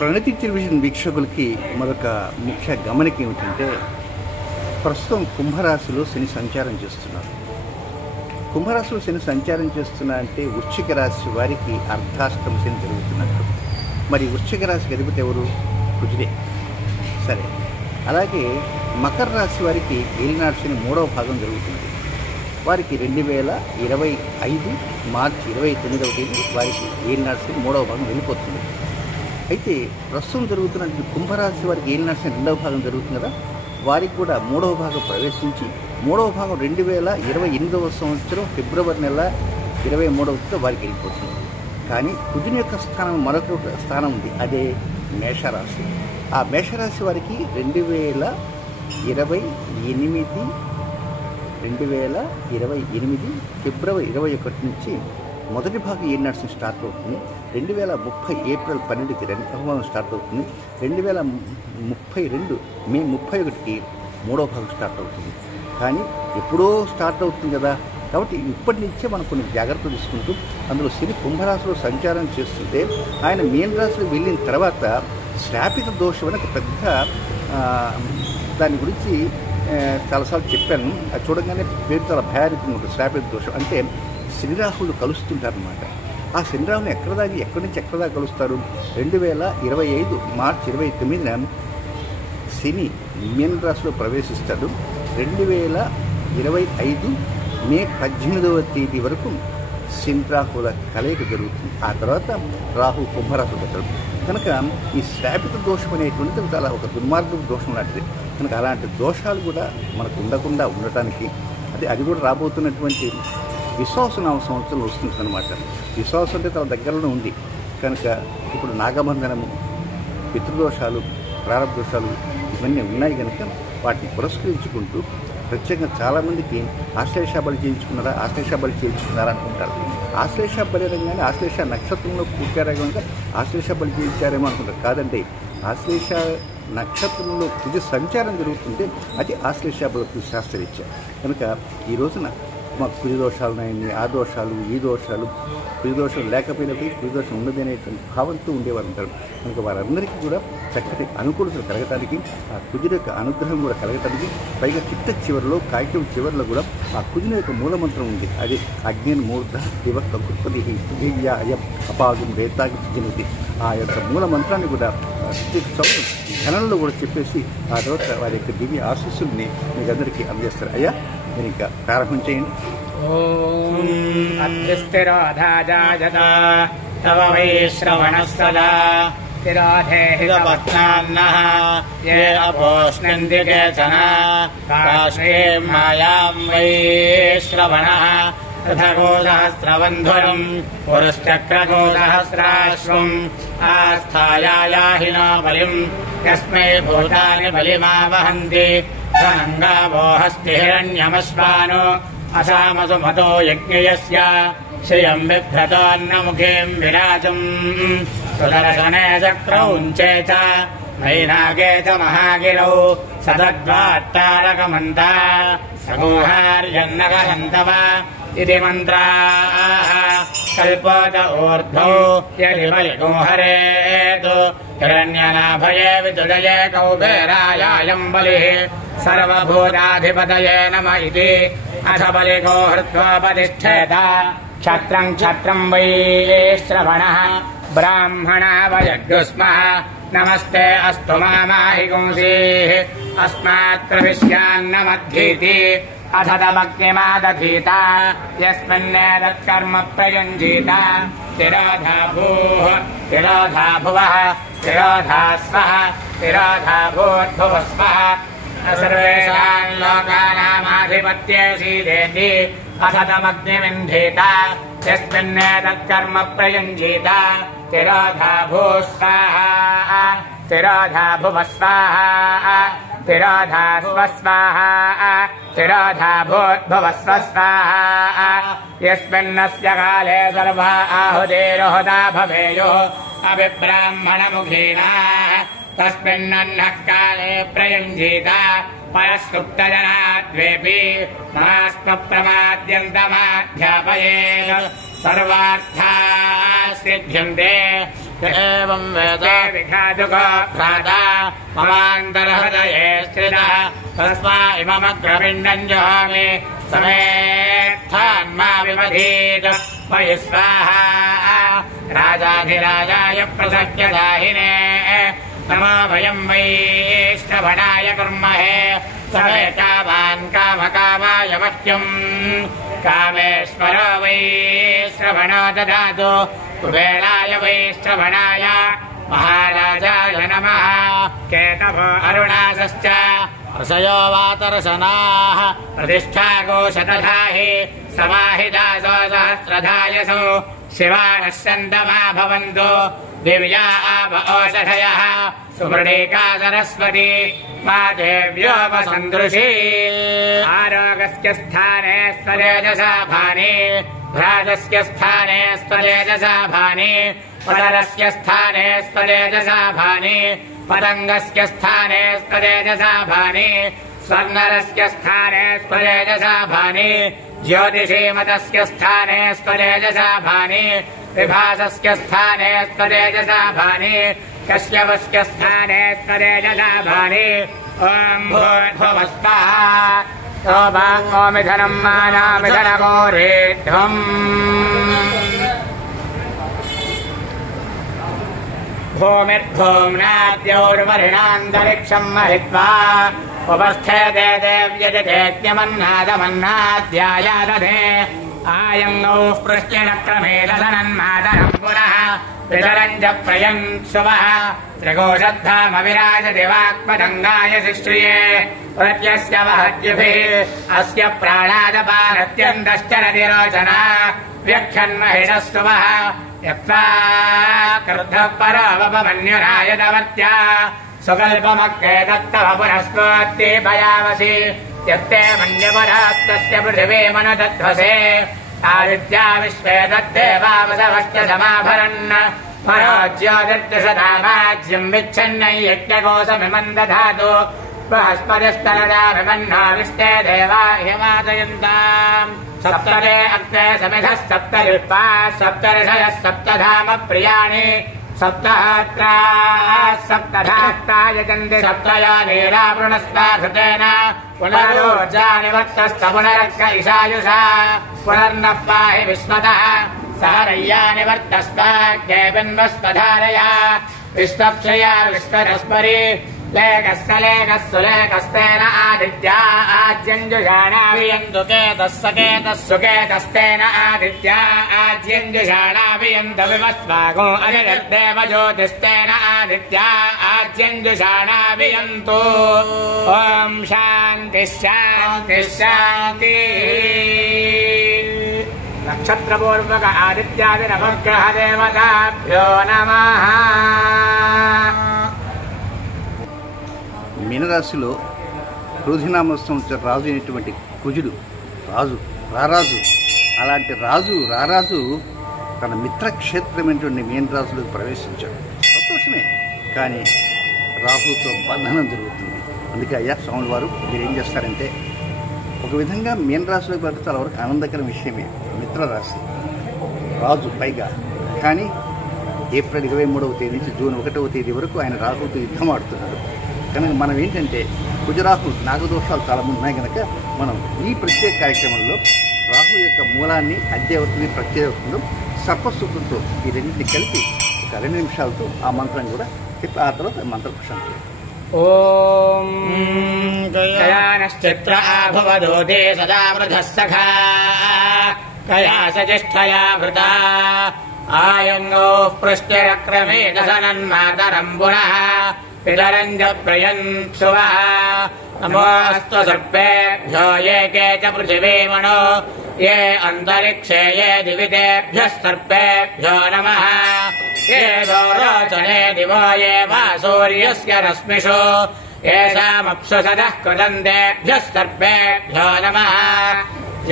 ప్రణతి టెలివిజన్ వీక్షకులకి మరొక ముఖ్య గమనిక ఏమిటంటే, ప్రస్తుతం కుంభరాశిలో శని సంచారం చేస్తున్నారు. కుంభరాశిలో శని సంచారం చేస్తున్నా అంటే వృశ్చిక రాశి వారికి అర్ధాష్టమ శని జరుగుతున్నట్టు. మరి వృశ్చిక రాశికి అధిపతి ఎవరు? కుజుడే. సరే, అలాగే మకర రాశి వారికి ఏలినాటి శని 3వ భాగం జరుగుతుంది. వారికి 2025 మార్చి 29వ తేదీ వారికి ఏలినాటి శని 3వ భాగం వెళ్ళిపోతుంది. అయితే ప్రస్తుతం జరుగుతున్న కుంభరాశి వారికి ఏలినాటి శని 2వ భాగం జరుగుతుంది కదా, వారికి కూడా 3వ భాగం ప్రవేశించి 3వ భాగం 2028వ సంవత్సరం ఫిబ్రవరి నెల 23వ తేదీ వారికి వెళ్ళిపోతుంది. కానీ కుజుని యొక్క స్థానం మరొక స్థానం ఉంది, అదే మేషరాశి. ఆ మేషరాశి వారికి 2028 ఫిబ్రవరి 21 నుంచి మొదటి భాగం ఏలినాటి స్టార్ట్ అవుతుంది. 2030 ఏప్రిల్ 12కి రెండవ భాగం స్టార్ట్ అవుతుంది. 2032 మే 31కి 3వ భాగం స్టార్ట్ అవుతుంది. కానీ ఎప్పుడో స్టార్ట్ అవుతుంది కదా, కాబట్టి ఇప్పటి నుంచే మనం కొన్ని జాగ్రత్తలు తీసుకుంటూ, అందులో శని కుంభరాశిలో సంచారం చేస్తుంటే ఆయన మీన రాశిలో వెళ్ళిన తర్వాత శ్రాపిత దోషం అని ఒక పెద్ద దాని గురించి చాలాసార్లు చెప్పాను. అది చూడగానే పేరు చాలా భయానకంగా ఉంటుంది. శ్రాపిత దోషం అంటే శనిరాహులు కలుస్తుంటారనమాట. ఆ శనిరాహులు ఎక్కడి నుంచి ఎక్కడ దాకా కలుస్తారు? 2025 మార్చి 29న శని మీన రాశిలో ప్రవేశిస్తాడు. 2025 మే 18వ తేదీ వరకు శని రాహుల కలయిక జరుగుతుంది. ఆ తర్వాత రాహు కుంభరాశిలో పెట్టాడు. కనుక ఈ శ్రాపిత దోషం అనేటువంటిది చాలా ఒక దుర్మార్గపు దోషం లాంటిది. కనుక అలాంటి దోషాలు కూడా మనకు ఉండకుండా ఉండటానికి అది కూడా రాబోతున్నటువంటి విశ్వాసనామ సంవత్సరం వస్తుంది అనమాట. విశ్వాసం అంటే తన దగ్గరలో ఉంది కనుక ఇప్పుడు నాగబంధనము, పితృదోషాలు, ప్రారంభ దోషాలు ఇవన్నీ ఉన్నాయి కనుక వాటిని పురస్కరించుకుంటూ ప్రత్యేకంగా చాలామందికి ఆశ్లేష బలి చేయించుకున్నారా అనుకుంటారు. ఆశ్లేష బలి అనగానే ఆశ్లేష నక్షత్రంలో పుట్టారా కనుక ఆశ్లేష బలి చేయించారేమో అనుకుంటారు. కాదండి, ఆశ్లేష నక్షత్రంలో కుజ సంచారం జరుగుతుంటే అది ఆశ్లేష బలి శాస్త్రరీత్యా. కనుక ఈ రోజున మాకు కుజ దోషాలు ఉన్నాయని, ఆ దోషాలు, ఈ దోషాలు, కుజ దోషం లేకపోయినప్పటికీ కుజ దోషం ఉన్నది అనేటువంటి భావంతో ఉండేవారు ఉంటారు. కనుక వారందరికీ కూడా చక్కటి అనుకూలతలు కలగటానికి, ఆ కుజుని యొక్క అనుగ్రహం కూడా కలగటానికి, పైగా చిట్ట చివరిలో కాగితం చివరిలో కూడా ఆ కుజుని యొక్క మూలమంత్రం ఉంది. అది అగ్ని మూర్ధ దివక్త గుర్పది అయం అపాగం వేతాగి చిన్నది. ఆ యొక్క మూల మంత్రాన్ని కూడా ఘనంలో కూడా చెప్పేసి ఆ తర్వాత వారి యొక్క దివ్య ఆశీస్సుల్ని మీకు అందరికీ అందజేస్తారు. అయ్యా, మీరు ఇంకా ప్రారంభం చేయండి. ఓం అద్రిస్థిరోధాజాయతా తవ వై శ్రవణః సదా స్థిరోధేహితపత్నాన్నః యే అపోష్ణంతి కేచన కాశ్రీం మాయాం వై శ్రవణః రథగోసహస్రబంధురం పురుశ్చక్రగోసహస్రాశ్వం ఆస్థాయాయాహినో బలిం యస్మై భూతాని బలిమావహంతి ధనంగావో హస్తి హిరణ్యమశ్వానో అసామసు మతో యజ్ఞయస్య శ్రియం బిభ్రతోన్నముఖీం విరాజం సుదర్శనే చక్రౌంచే చ వైనాగే చ మహాగిరౌ సదద్వాట్టారకమంతా సగోహార్యన్నగహంతవ ఇది మంత్రాః కల్పత ఊర్ధ్వౌ యది బలిగోహరేతు హిరణ్యనాభయే విదుడయే కౌబేరాయాయం బలిః సర్వభూతాధిపతయే నమ ఇతి అథ బలిగో హృత్వోపతిష్ఠేత క్షత్రం క్షత్రం వై శ్రవణః బ్రాహ్మణా వయగ్స్మః నమస్తే అస్తు మామాహి గుంసీః అస్మాత్ ప్రవిశ్యాన్నమద్ధీతి అథ తమగ్నిమాదధీత యస్మిన్నేతత్కర్మ ప్రయుంజీత తిరోధా భూః తిరోధా భువః తిరోధా స్వః తిరోధా భూర్భువః స్వః సర్వేషాం లోకానామాధిపత్యే సీదేతి అథ తమగ్నిమింధీత యస్మిన్నేతత్కర్మ ప్రయుంజీత తిరోధా భూః స్వాహా తిరోధా భువః స్వాహా తిరోధా స్వః స్వాహా తిరోధా భూర్భువః స్వః స్వాహా యస్మిన్నస్య కాలే సర్వా ఆహుతిరుహుతా భవేయుః అభిబ్రాహ్మణముఖీనాః తస్మిన్నన్నః కాలే ప్రయుంజీత परस्कृप्तजनाद्वेपि नास्मप्रमाद्यन्तमाध्यापयेत् सर्वार्थाः सिद्ध्यन्ते एवं वेद विघातुको भ्राता ममान्तर्हृदये स्थितः तस्मा इममग्रपिण्डम् जुहामि समेत्थान्मा विमधीत मयि स्वाहा राजाधिराजाय प्रसख्यदाहिने नमो वयम् वै श्रवणाय कुर्महे समे कामान् कामकामाय मह्यम् कामेश्वरो वै श्रवणो ददातु कुबेराय वै श्रवणाय महाराजाय नमः केतवो अरुणासश्च रसयो वातरसनाः प्रतिष्ठा गोशतधाहि समाहिदासो सहस्रधायसो शिवानः सन्तमा भवन्तु दिव्या आव ओषधयः सुमृणीका सरस्वती मा देव्योपसन्दृशी आरोगस्य स्थाने स्वतेजसा भानि भ्राजस्य स्थाने स्वतेजसा भानि पदरस्य स्थाने स्वतेजसा भानि पतङ्गस्य स्थाने स्वतेजसा भानि स्वर्णरस्य स्थाने स्वतेजसा भानि ज्योतिषीमतस्य स्थाने स्वतेजसा भानि विभासस्य स्थाने स्वतेजसा भानि कश्यपस्य स्थाने स्वतेजसा भानि ॐ भूर्भुवस्वः ओमिधनं मानामिधनघोरेध्वम् भूमिर्भूम्नाद्यौर्वरिणान्तरिक्षम् महित्वा उपस्थे दे देव्यजतेत्यमन्नादमन्नाद्यायादधे आयङ्गौ पृष्ट्यनक्रमे दधनन्मादनम् पुनः पितरम् च प्रयन् सुवः त्रिकोशद्धाम विराजति वाक्पतङ्गाय शिश्रिये प्रत्यस्य वहद्युभिः अस्य प्राणादपारत्यन्तश्चरति रोचना व्यक्षन्महिषः सुवः यत्त्वा क्रुद्धः परोपमन्युरायदवर्त्या सुकल्पमग्रे दत्तव पुनस्त्वत्ते भयावसि यत्ते मन्यपरात्तस्य पृथिवी मनुदध्वसे आदित्या विश्वे तद्देवावसवश्च समाभरन् मनोज्योतिर्दशधामाज्यम् विच्छन्नै यज्ञकोशमिमम् दधातु बृहस्पतिस्तनदाभिमन्नाविष्टे देवा हिमादयन्ताम् सप्तरे अग्ने समिधः सप्तलिप्पाः सप्तऋषयः सप्तधाम प्रियाणि सप्तहात्राः सप्तधात्ता यजन्ति सप्तयानीरावृणस्वाधृतेन पुनरोजानि वर्तस्त पुनरर्क इषायुषा पुनर्नः पाहि विश्वतः सहरय्यानि वर्तस्वाग्ने बिन्वस्वधारया विश्वप्सया विश्वरस्परि लेखस्य लेखस्सुलेखस्तेन आदित्या आज्यञ्जुषाणाभियन्तु केतस्सुकेतस्तेन आदित्या आज्यञ्जुषाणाभियन्तु विवस्वागो अनिर्देव ज्योतिस्तेन आदित्या आज्यञ्जुषाणाभियन्तु ॐ शान्तिः शान्तिः शान्तिः नक्षत्रपूर्वक आदित्यादिनवग्रहदेवताभ्यो नमः మీనరాశిలో క్రోధినామ సంవత్సర రాజు అయినటువంటి కుజుడు రారాజు అలాంటి రారాజు తన మిత్రక్షేత్రమైనటువంటి మీనరాశిలోకి ప్రవేశించాడు. సంతోషమే, కానీ రాహుతో బంధనం జరుగుతుంది. అందుకే అయ్యా స్వామి వారు మీరు ఏం చేస్తారంటే, ఒక విధంగా మీనరాశిలోకి వెళ్ళడం చాలా వరకు ఆనందకర విషయమే. మిత్రరాశి రాజు పైగా, కానీ ఏప్రిల్ 23వ తేదీ నుంచి జూన్ 1వ తేదీ వరకు ఆయన రాహుతో యుద్ధం ఆడుతున్నాడు. కనుక మనం ఏంటంటే కుజరాహు నాగదోషాలు చాలా ఉన్నాయి కనుక మనం ఈ ప్రత్యేక కార్యక్రమంలో రాహు యొక్క మూలాన్ని, అధ్యవతిని, ప్రత్యేకతను సర్పసూత్రంతో ఈ రెండింటిని కలిపి ఒక 2 నిమిషాలతో ఆ మంత్రాన్ని కూడా చెప్పి ఆ తర్వాత మంత్రపుష్పాన్ని ఓం కయానశ్చిత్ర ఆభవదోదే సదా వృధః సఖా కయా సజిష్ఠయా వృతా ఆయంగో పృష్టిరక్రమే దశనన్మాతరం పునః పితరం చ ప్రయన్సువః నమోऽस्तु సర్పేభ్యో ఏ కే చ పృథివీమణో ఏ అంతరిక్షే ఏ దివి తేభ్యः సర్పేభ్యో నమః ఏ దోరోచనే దివో ఏ వా సూర్యస్య రశ్మిషు ఏషామప్సుసదః కృతం తేభ్యः సర్పేభ్యో నమః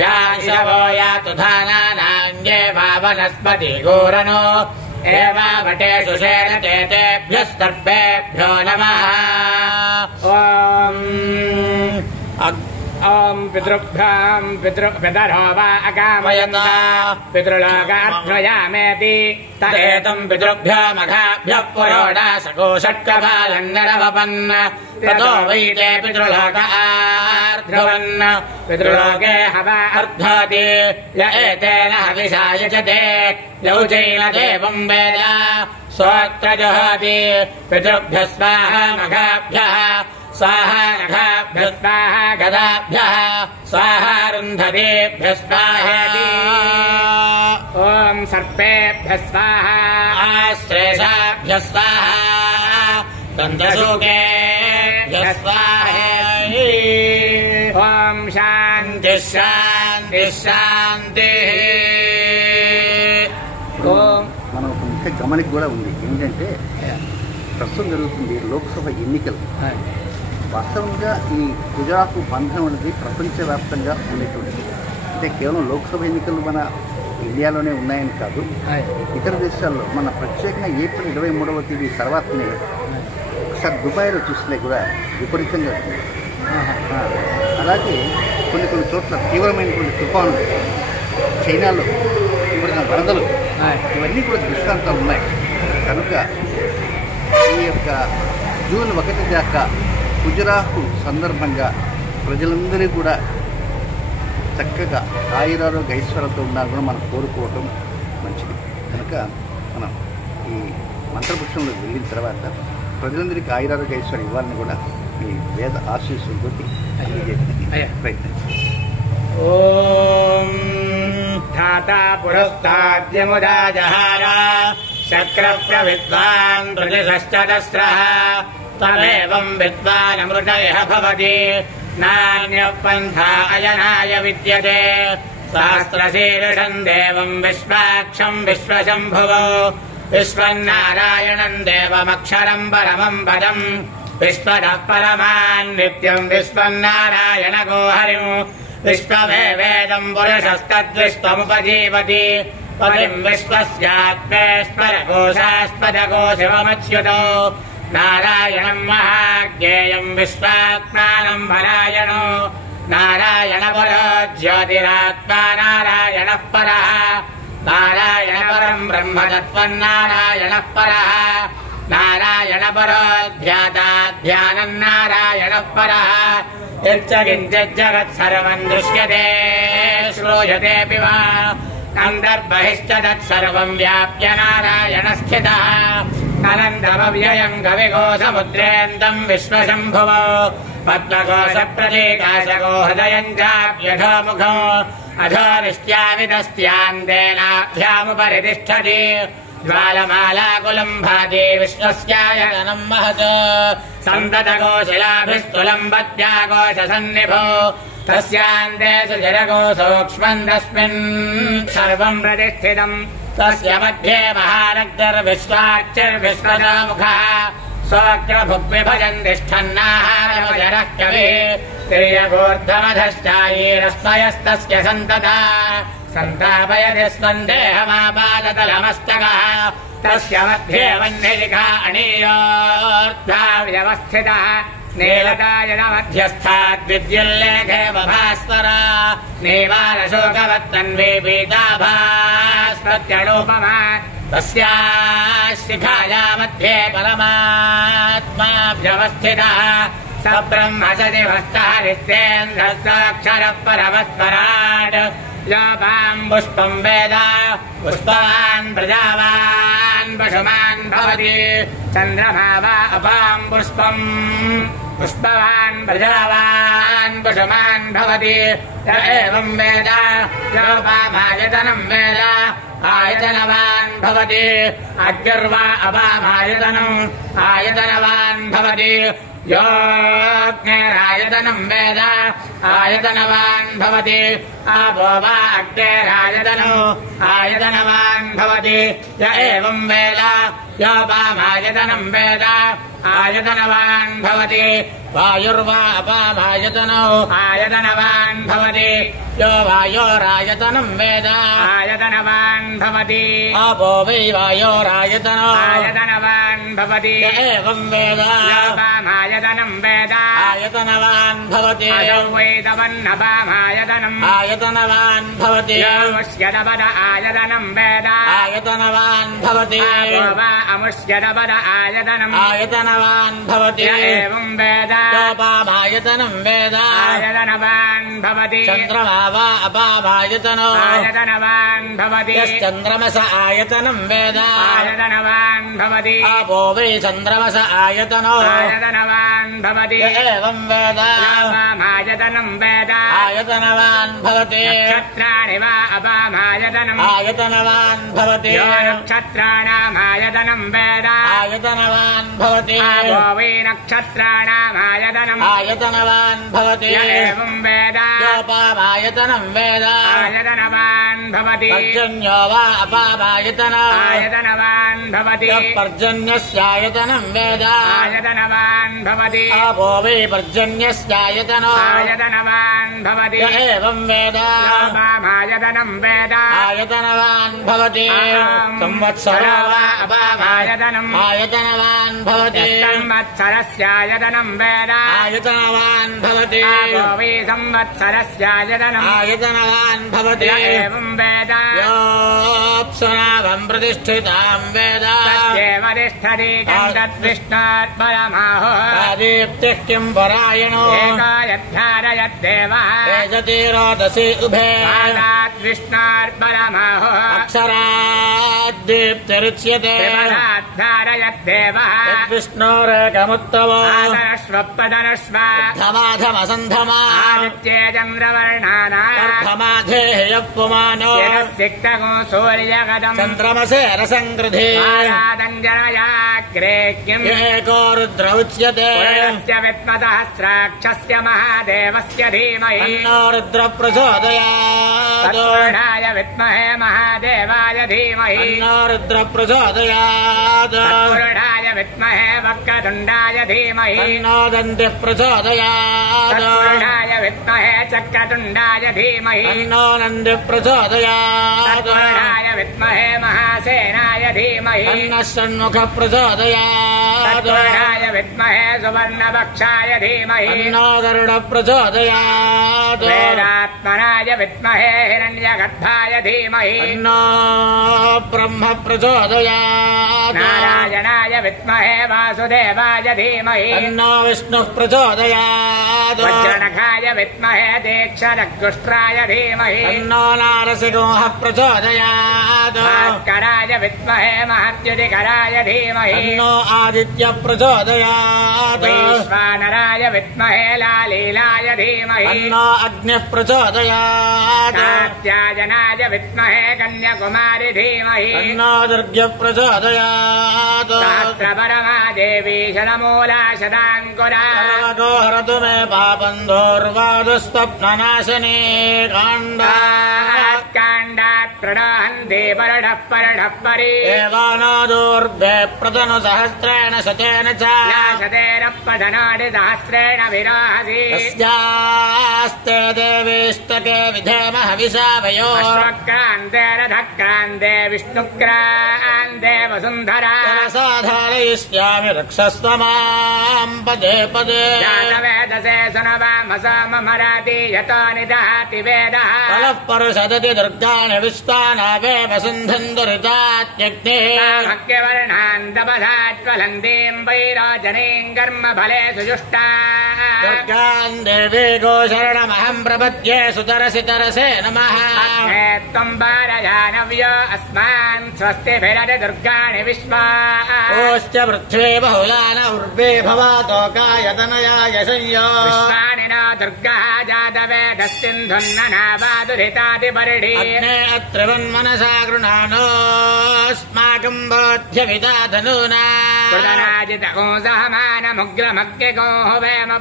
యాశవో యాతు ధానానాంగే వా వనస్పతి గోరనో ఏవావటేషు శేనతే తేభ్యः సర్పేభ్యో నమః ఓం पितृभ्याम् पितरो वा अकामयन्ता पितृलोकाध्वयामेति तदेतम् पितृभ्योमघाभ्यः पुरोडाशको षट्कपालन्नरवपन् ततो वैते पितृलोक आर्ध्वन् पितृलोके हवा अर्ध्वति य एतेन हविषा यजते यौचैन देवम् वेद सोऽत्र जुहोति पितृभ्यः स्वाहा मघाभ्यः स्वाहा नखाभ्यः स्वाहा गदाभ्यः स्वाहा रुन्धतेभ्यः स्वाहेति ॐ सर्पेभ्यः स्वाहा आश्लेषाभ्यः स्वाहा दन्तशूकेभ्यः स्वाहेति ॐ शान्तिः शान्तिः शान्तिः మనం ఒక ముఖ్య గమనిక కూడా ఉంది. ఏంటంటే ప్రస్తుతం జరుగుతుంది లోక్సభ ఎన్నికలు. వాస్తవంగా ఈ గుజరాత్ బంధం అనేది ప్రపంచవ్యాప్తంగా ఉండేటువంటిది. అంటే కేవలం లోక్సభ ఎన్నికలు మన ఇండియాలోనే ఉన్నాయని కాదు, ఇతర దేశాల్లో మన ప్రత్యేకంగా ఏప్రిల్ 23వ తేదీ తర్వాతనే ఒకసారి దుబాయ్లో చూస్తే కూడా విపరీతంగా ఉంది. అలాగే కొన్ని చోట్ల తీవ్రమైనటువంటి తుఫాను, చైనాలో తీవ్రమైన వరదలు, ఇవన్నీ కూడా దృష్టాంతాలు ఉన్నాయి. కనుక ఈ యొక్క జూన్ 1 దాకా గుజరాత్ సందర్భంగా ప్రజలందరూ కూడా చక్కగా ఆయురారోగ్య ఐశ్వర్యాలతో ఉండాలని మనం కోరుకోవటం మంచిది. కనుక మనం ఈ మంత్రపుష్పంలోకి వెళ్ళిన తర్వాత ప్రజలందరికీ ఆయురారోగ్య ఐశ్వర్యం ఇవ్వాలని కూడా ఈ వేద ఆశీస్సులతో ప్రయత్నించాలి. ఓం ధాతా పురస్తాద్యముదాజహార శక్ర ప్రవిద్వాన్ ప్రతిశ్చదస్రః తమేవం విద్వానమృతయః భవతి నాన్యః పంథా అయనాయ విద్యతే శాస్త్రశీర్షం దేవం విశ్వాక్షం విశ్వశంభువో విశ్వన్నారాయణం దేవమక్షరం పరమం పదం విశ్వదః పరమాన్ నిత్యం విశ్వన్నారాయణగో హరిం విశ్వవేదం పురుషస్తద్విశ్వముపజీవతి పదిం విశ్వస్యాత్మేశ్వరకోశాస్పదకో శివమచ్యుతో నారాయణం మహాజ్ఞేయం విశ్వాత్మానం పరాయణో నారాయణ పరో జ్యోతిరాత్మా నారాయణః పరః నారాయణ పరం బ్రహ్మతత్వన్నారాయణః పరః నారాయణ పరో ధ్యానం నారాయణః పరః యచ్చ కించిజ్జగత్సర్వం దృశ్యతే శ్రూయతేऽపి వా అంతర్బహిశ్చ తత్సర్వం వ్యాప్య నారాయణ స్థితః అనంతమవ్యయం కవికోశముద్రేంతం విశ్వశంభువో పద్మకోశ ప్రతీకాశకో హృదయం చాప్యధోముఖో అధోనిష్ట్యావిదస్త్యాందేనాభ్యాముపరి తిష్టతి జ్వాలమాలాకులం భాతి విశ్వస్యాయతనం మహత్ సంతతకోశిలాభిస్థులం పద్యాకోశ సన్నిభో తస్యాంతే సుజరగో సూక్ష్మం తస్మిన్ సర్వం ప్రతిష్ఠితం తస్య మధ్యే మహారగ్ధర్విశ్వాక్షర్విశ్వదాముఖః స్వక్రభుగ్విభజన్ తిష్టన్నాహారమజరః కవిః తిర్యగోర్ధమధశ్చాయీరస్మయస్తస్య సంతతా సంతాపయతి స్వందేహమాపాదతలమస్తకः తస్య మధ్యే వహ్నిశిఖా అణీయోర్ధ్వా వ్యవస్థితः నీలకాయన మధ్యస్థాద్విద్యుల్లేఖే భాస్వరా నీవారశోకవత్తన్వే పీతాభాస్వత్యనూపమా తస్యాశిఖాయా మధ్యే పరమాత్మా వ్యవస్థితः స బ్రహ్మ సదివస్తః నిశ్చేంద్రస్యాక్షరః పరమస్వరాట్ యాపాం పుష్పం వేద పుష్పవాన్ ప్రజావాన్ పశుమాన్ భవతి చంద్రమా వా అపాం పుష్పం పుష్పవాన్ ప్రజావాన్ పశుమాన్ భవతి ఏవం వేద యోపామాయతనం వేద ఆయతనవాన్ భవతి అగ్నిర్వా అపామాయతనం ఆయతనవాన్ భవతి योऽग्निरायतनं वेद आयतनवान् भवति आपो वा अग्निरायतनो आयतनवान् भवति य एवं वेद योपामायतनं वेद आयतनवान् भवति वायुर्वा अपामायतनो आयतनवान् भवति यो वायोरायतनं वेद आयतनवान् भवति आपो वै वायोरायतनो आयतनवान् भवति य एवं वेद योपामायतनं आयतनं वेद आयतनवान् भवति असौ वेदवन्नपामायतनम् आयतनवान् भवति अमुष्यदपद आयतनं वेद आयतनवान् भवति वा अमुष्यदपद आयतनम् आयतनवान् भवति एवं वेद योपामायतनं वेद आयतनवान् भवति चन्द्रमा वा अपामायतनो आयतनवान् भवति यश्चन्द्रमस आयतनं वेद आयतनवान् भवति आपो वै चन्द्रमस आयतनो आयतनवान् भवति एवं वेद आयतनं वेद आयतनवान् भवति नक्षत्राणि वा अपामायतनम् आयतनवान् भवति नक्षत्राणामायतनं वेद आयतनवान् भवति आपो वै नक्षत्राणामायतनम् आयतनवान् भवति एवं वेद योपामायतनं वेद आयतनवान् भवति पर्जन्यो वा अपामायतनो आयतनवान् भवति पर्जन्यस्यायतनं वेद आयतनवान् भवति आपो वै पर्जन्यस्यायतनो आयतनवान् भवति एवं वेद आयतनं वेद आयतनवान् भवति संवत्सरो वा अपामायतनम् आयतनवान् भवति संवत्सरस्यायतनं वेद आयतनवान् भवति आपो वै संवत्सरस्यायतनम् आयतनवान् भवति एवं वेद योऽप्सुनाभं प्रतिष्ठितां वेद तदेव तिष्ठति तद्विष्णोर्परमाहो दीप्तिः किं परायणो एकायद्धारयद्देवः तेजति रोदसी उभे विष्णोर्परमाहो अक्षराद्दीप्तिरुच्यते धारयद्देवः यद्विष्णोरेकमुत्तमो आदनश्वपदनश्व धमाधमसन्धमा आदित्ये चन्द्रवर्णानाम् धमाधेः यः पुमानो सिक्तगो सूर्यगदम् चन्द्रमसे रसङ्कृधे आरादञ्जनयाग्रे किम् एको रुद्र उच्यते पुरुषस्य विद्मसहस्राक्षस्य महादेवस्य धीमहि तन्नो रुद्र प्रचोदयात् तत्पुरुषाय विद्महे महादेवाय धीमहि तन्नो रुद्र प्रचोदयात् तत्पुरुषाय विद्महे वक्रतुण्डाय धीमहि तन्नो दन्तिः प्रचोदयात् तत्पुरुषाय विद्महे चक्रतुण्डाय धीमहि तन्नो नन्दिः प्रचोदयात् तत्पुरुषाय विद्महे महासेनाय धीमहि तन्नः षण्मुखः प्रचोदयात् तत्पुरुषाय विद्महे सुवर्णवक्षाय धीमहि तन्नो गरुडः प्रचोदयात् वेदात्मनाय विद्महे हिरण्यगर्भाय धीमहि तन्नो ब्रह्म प्रचोदयात् नारायणाय विद्महे वासुदेवाय धीमहि तन्नो विष्णुः प्रचोदयात् वज्रनखाय विद्महे दीक्षदग्गुष्ट्राय धीमहि तन्नो नारसिंहः प्रचोदयात् भास्कराय विद्महे महद्युतिकराय धीमहि तन्नो आदित्यः प्रचोदयात् वैश्वानराय विद्महे लालीलाय धीमहि तन्नो अग्निः प्रचोदयात् कात्यायनाय विद्महे कन्याकुमारि धीमहि तन्नो दुर्गः प्रचोदयात् सहस्रपरमा देवी शतमूला शताङ्कुरा सर्वतो हरतु मे पापम् दोर्वादुस्तप्ननाशने काण्डात् काण्डात् प्रणहन्ति परढः परि एवानो दूर्भे प्रतनु सहस्रेण शतेन च शतेरपदनाडि सहस्रेण विराहसि तस्यास्ते देवीष्टके विधेमः हविषावयो अश्वक्रान्ते रथक्रान्ते विष्णुक्रान्ते वसुन्धरा साधारयिष्यामि रक्षस्व माम् पदे पदे जातवेदसे सुनवामसामराति यतो निदहाति वेदः फलः परुषदति दुर्गाणि विश्वानावेव सिन्धन् दुरितात्यग्ने भक्यवर्णान्तपधात्वलन्दीम् वैराजनीम् कर्मफले सुजुष्टा दुर्गान् देवी गोशरणमहम् प्रपद्ये सुतरसि तरसे नमः त्वम् पारयानव्यो अस्मान् स्वस्तिभिरति दुर्गाणि विश्वा ओश्च पृथ्वी बहुलान उर्वे भवातोकायतनयाय संयो विश्वानि न दुर्गः जातवेदः सिन्धुन्ननावादुरितादिपरिढी अग्ने अत्रिवन्मनसा गृणानोऽस्माकम् बोध्यविदा धनूना कृतराजितको सहमानमुग्रमग्निगोः वेम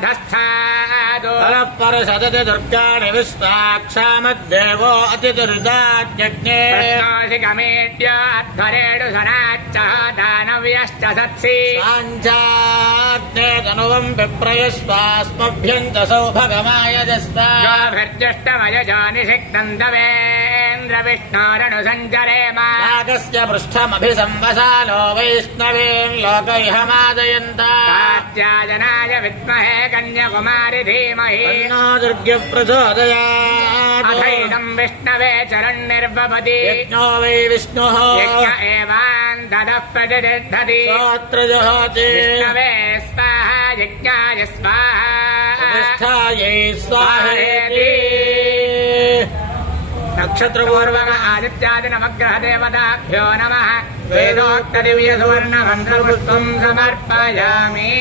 परमात्सधस्थादो फलः परुषदति दुर्गाणि विश्वाक्षामद्देवो अतिदुरितात्यग्ने गमेड्याध्वरेणु सनाच्च दानव्यश्च सत्सि साञ्चाग्ने तनुवम् विप्रयस्वास्मभ्यम् च सौभगमायजस्ता गोभिर्जुष्टमयजो निषिक्तम् चन्द्रविष्णोरनु सञ्चरेम नागस्य पृष्ठमभिसंवसानो वैष्णवेन् लोकैहमादयन्त कात्यायनाय विद्महे कन्याकुमारि धीमहि तन्नो दुर्गे प्रचोदयात् अथैदम् विष्णवे चरन्निर्भवति यज्ञो वै विष्णुः यज्ञ एवान्ततः प्रतिष्ठति स्तोत्र जहाति विष्णवे स्वाहा यज्ञाय स्वाहा प्रतिष्ठायै स्वाहेति नक्षत्रपूर्वक आदित्यादि नवग्रह देवताभ्यो नमः वेदोक्त दिव्य सुवर्ण मन्त्रपुष्पम् समर्पयामि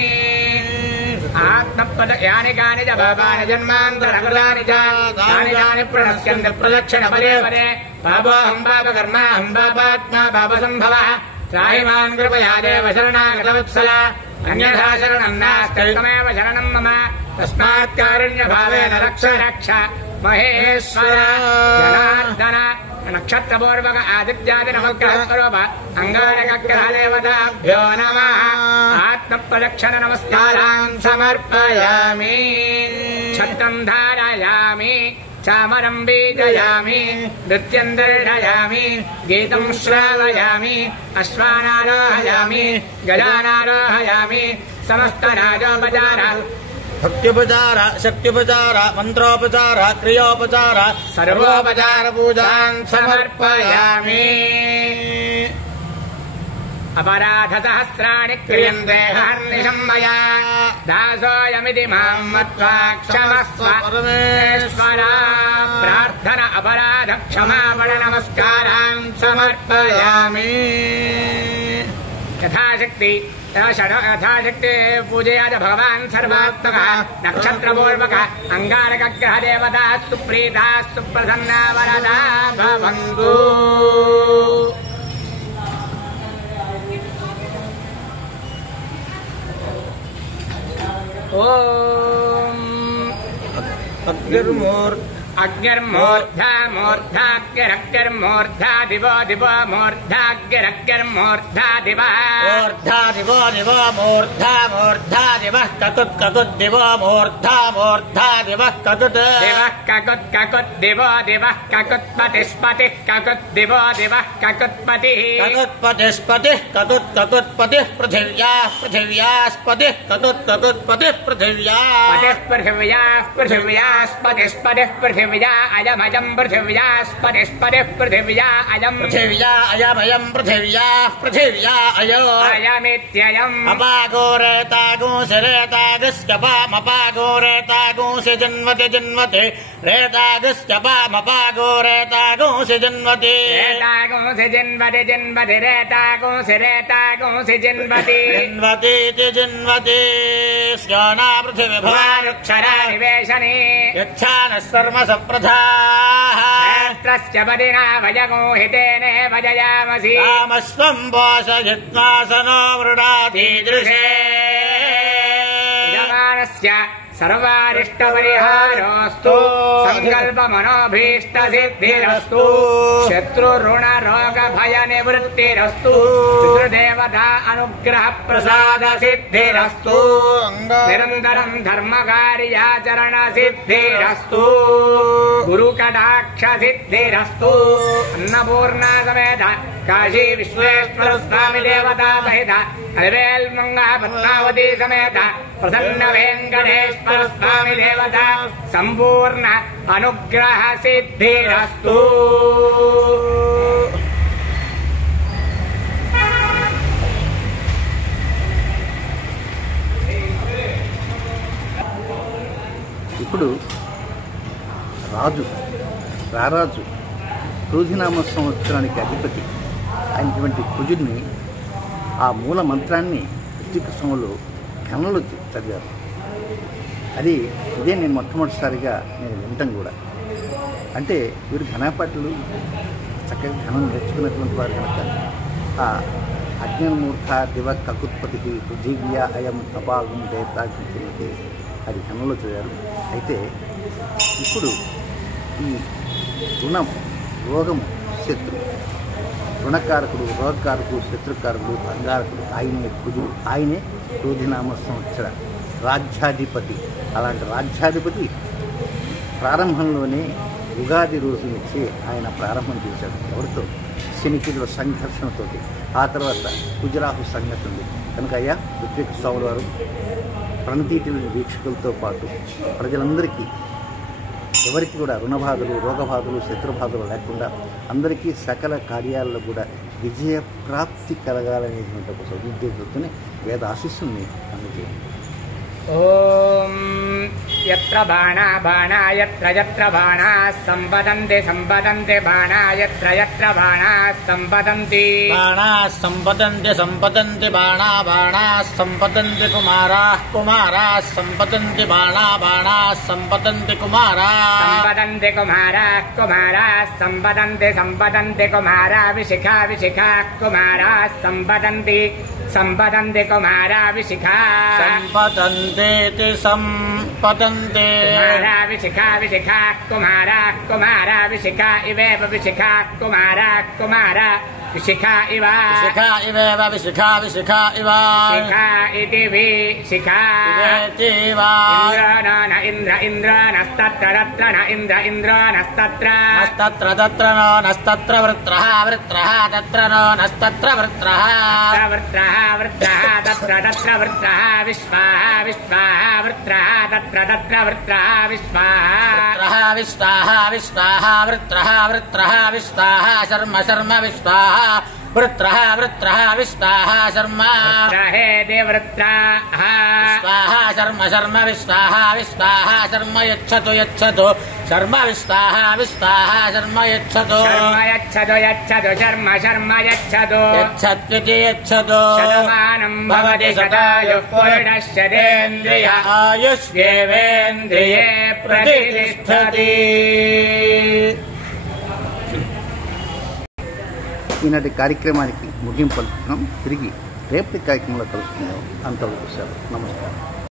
आत्मपद यानि कानि च पापानि जन्मान्तरकृतानि च तानि तानि प्रणश्यन्ति प्रदक्षिण परे परे पापोऽहम् पापकर्माहम् पापात्मा पापसम्भवः त्राहि माम् कृपया देव शरणागतवत्सल अन्यथा शरणम् नास्त्येकमेव शरणम् मम तस्मात् कारुण्यभावेन रक्ष रक्ष महेश्वर जनार्दन नक्षत्रपूर्वक आदित्यादि नवग्रहस्वरूप अंगारकग्रह देवताभ्यो नमः आत्मप्रदक्षिण नमस्कारान् समर्पयामि छत्रम् धारयामि चामरम् बीजयामि नृत्यम् दर्शयामि गीतम् श्रावयामि अश्वानारोहयामि गजानारोहयामि समस्तराजोपचार भक्त्युपचार शक्त्युपचार मन्त्रोपचार क्रियोपचार सर्वोपचार पूजान् समर्पयामि अपराध सहस्राणि क्रियन्ते हर्निशम् मया दासोऽयमिति माम् मत्वा क्षमस्व परमेश्वर प्रार्थना अपराध क्षमापण नमस्कारान् समर्पयामि यथाशक्ति यथाशक्ति पूजयाच भगवान् सर्वात्मकः नक्षत्रपूर्वक अंगारकग्रह देवता सुप्रीता सुप्रसन्ना वरदा भवन्तु अग्निर्मूर्धा मूर्धाग्निरग्निर्मूर्धा दिवो दिवो मूर्धाग्निरग्निर्मूर्धा दिवः मूर्धा दिवो दिवो मूर्धा मूर्धा दिवः ककुत् ककुत् दिवो मूर्धा मूर्धा दिवः ककुत् दिवः ककुत् ककुत् दिवो दिवः ककुत्पतिष्पतिः ककुत् दिवो दिवः ककुत्पतिः ककुत्पतिष्पतिः ककुत् ककुत्पतिः पृथिव्याः पृथिव्यास्पतिः ककुत् ककुत्पतिः पृथिव्याः पतिः पृथिव्याः पृथिव्यास्पतिष्पतिः पृथिव्या अयमयम् पृथिव्यास्पतिष्पतिः पृथिव्या अयम् पृथिव्या अयमयम् पृथिव्याः पृथिव्या अयो अयमित्ययम् अपागोरेतागुंसिरेतागस्यपामपागोरेतागुंसि जन्वति जन्वति रेतागस्यपामपागोरेतागुंसि जन्वति रेतागुंसि जन्वति जन्वति रेतागुंसि रेतागुंसि जन्वति जन्वतीति जन्वति स्योना पृथिवीभवारुक्षरा निवेशने यच्छानः सर्व सप्रधाः क्षेत्रस्य पदिना भजगोहितेन भजयामसि रामस्वम् पोषयित्वासनो मृडाधीदृशे यजमानस्य सर्वारिष्टपरिहारोऽस्तु सङ्कल्पमनोभीष्टसिद्धिरस्तु शत्रुऋणरोगभयनिवृत्तिरस्तु पितृदेवता अनुग्रहप्रसादसिद्धिरस्तु निरन्तरम् धर्मकार्याचरणसिद्धिरस्तु गुरुकटाक्षसिद्धिरस्तु अन्नपूर्णा समेत काशी विश्वेश्वर स्वामी देवता सहित अलवेल्मङ्गा पद्मावती समेत प्रसन्न वेङ्कटेश्वर स्वामी देवता सम्पूर्ण अनुग्रह सिद्धिरस्तु ఇప్పుడు రారాజు క్రోధినామ సంవత్సరానికి అధిపతి అయినటువంటి కుజుడిని ఆ మూల మంత్రాన్ని కృష్ణలో ఘనంలో చదివారు. అది ఇదే నేను మొట్టమొదటిసారిగా నేను వినటం కూడా. అంటే వీరు ఘనపాటలు చక్కగా ఘనం నేర్చుకున్నటువంటి వారు కనుక ఆ అజ్ఞానమూర్ఖ దివ కకుత్పతికి పృథివ్యా అయం అపాగం దేవతాకి అది ఘనంలో చదివారు. అయితే ఇప్పుడు ఈ రుణం రోగము శత్రు రుణకారకుడు రోగకారకుడు శత్రుకారకుడు అంగారకుడు ఆయనే కుజుడు, ఆయనే క్రోధినామ సంవత్సర రాజ్యాధిపతి. అలాంటి రాజ్యాధిపతి ప్రారంభంలోనే ఉగాది రోజు నుంచి ఆయన ప్రారంభం చేశాడు. ఎవరితో? శనికిరుల సంఘర్షణతో. ఆ తర్వాత కుజరాహు సంఘటన ఉంది కనుక అయ్యా ఋత్విక స్వాముల వారు ప్రణతీటి వీక్షకులతో పాటు ప్రజలందరికీ ఎవరికి కూడా రుణబాధలు, రోగబాధలు, శత్రుబాధలు లేకుండా అందరికీ సకల కార్యాలలో కూడా విజయప్రాప్తి కలగాలనేటువంటి ఒక సదుద్దేశంతోనే వేద ఆశీస్సుల్ని అందజేయండి. ఓం యత్ర బాణా బాణా యత్ర యత్ర బాణా సంపదంతి సంపదంతి బాణా యత్ర యత్ర బాణా సంపదంతి బాణా సంపదంతి సంపదంతి బాణా బాణా సంపదంతి కుమారా కుమారా సంపదంతి బాణా బాణా సంపదంతి కుమారా సంపదంతి కుమారా కుమారా సంపదంతి సంపదంతి కుమారా విశిఖా విశిఖా కుమారా సంపదంతి సంపదంతి కుమారా విశిఖా సంపదంతేతి సంపదంతే కుమారా విశిఖా విశిఖా కుమారా కుమారా విశిఖా ఇవేవ విశిఖా కుమారా కుమారా విశిఖా ఇవ శిఖా ఇవేవ విశిఖా విశిఖా ఇవ శిఖా ఇతి విశిఖా ఇవేతివా ఇంద్రో న ఇంద్ర ఇంద్రో నస్తత్ర తత్ర న ఇంద్ర ఇంద్రో నస్తత్ర నస్తత్ర తత్ర నో నస్తత్ర వృత్రః వృత్రః తత్ర నో నస్తత్ర వృత్రః వృత్రః వృత్రః తత్ర తత్ర వృత్రః విశ్వాః విశ్వాః వృత్రః తత్ర తత్ర వృత్రః విశ్వాః విశ్వాః విశ్వాః వృత్రః వృత్రః విశ్వాః శర్మ శర్మ విశ్వాః వృత్రః వృత్రః విశ్వాః శర్మ వృత్రహేతి వృత్రాః విశ్వాః శర్మ శర్మ విశ్వాః విశ్వాః శర్మ యచ్చతు యచ్చతు శర్మ విశ్వాః విశ్వాః శర్మ యచ్చతు శర్మ యచ్చతు యచ్చతు శర్మ శర్మ యచ్చతు యచ్చత్వితి యచ్చతు శతమానం భవతి శతాయుః పురుషస్యేంద్రియ ఆయుష్యేవేంద్రియే ప్రతిష్ఠతి. ఈనాటి కార్యక్రమానికి ముగింపు పలుకుతున్నాం. తిరిగి రేపటి కార్యక్రమంలో కలుసుకుందాం. అంతవరకు సెలవు. నమస్కారం.